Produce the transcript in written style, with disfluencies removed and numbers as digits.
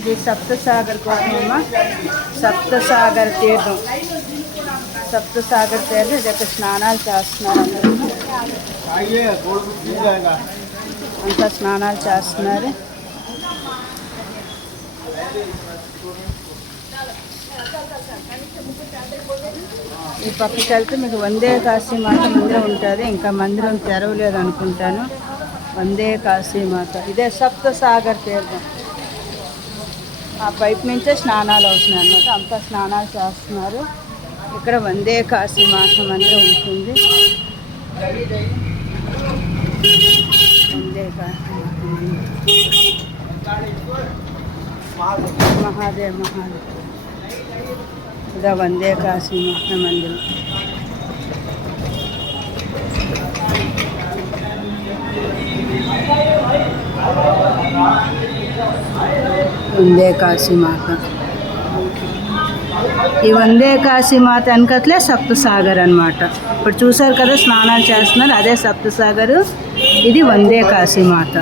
ఇది సప్తసాగర్ కోసమేమో సప్తసాగర్ తీర్థం. సప్తసాగర్ తీర్థం ఇక్కడ స్నానాలు చేస్తున్నారు. అంతా స్నానాలు చేస్తున్నారు. ఈ పక్కకి వెళ్తే మీకు వందే కాశీ మాత మందిరం ఉంటుంది. ఇంకా మందిరం తెరవలేదు అనుకుంటాను. వందే కాశీ మాత ఇదే సప్తసాగర్ తీర్థం. ఆ పైపు నుంచే స్నానాలు అవుతున్నాయి అన్నమాట. అంతా స్నానాలు చేస్తున్నారు. ఇక్కడ వందే కాశీ మాత మందిరం ఉంటుంది. వందే కాశీ మహాదేవ్ మహాదేవ్ ఇదా వందే కాశీ మాత మందిరం. వందే కాశీ మాత. ఈ వందే కాశీ మాత వెనకట్లే సప్తసాగర్ అన్నమాట. ఇప్పుడు చూసారు కదా స్నానాలు చేస్తున్నారు. అదే సప్తసాగర్. ఇది వందే కాశీ మాత.